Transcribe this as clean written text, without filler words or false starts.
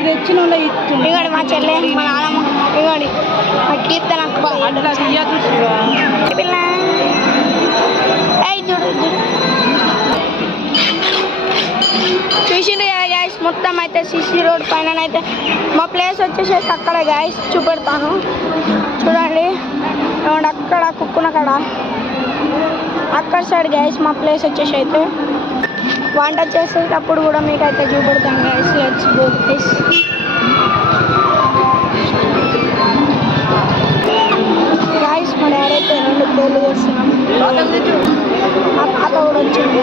ఇప్పుడు తెచ్చిన వాళ్ళు ఇస్తుంది. ఇగోడి మా చెల్లె మా నాన్నమ్మ ఇగోడి మా కీర్తన అట్లా తీయదు పిల్ల చూడు చూసిండు కదా గాయస్, మొత్తం అయితే సిసి రోడ్ పైన అయితే మా ప్లేస్ వచ్చేసి అక్కడ గాయస్ చూపెడతాను చూడండి. అక్కడ కుక్కున కాడ అక్కడ సైడ్ గాయస్ మా ప్లేస్ వచ్చేసి అయితే వంట చేసేటప్పుడు కూడా మీకు అయితే చూపెడతాను guys. Let's go guys. Guys మా డాడీ అయితే 2 కోళ్ళు చేస్తున్నాం. మా తాత కూడా వచ్చింది.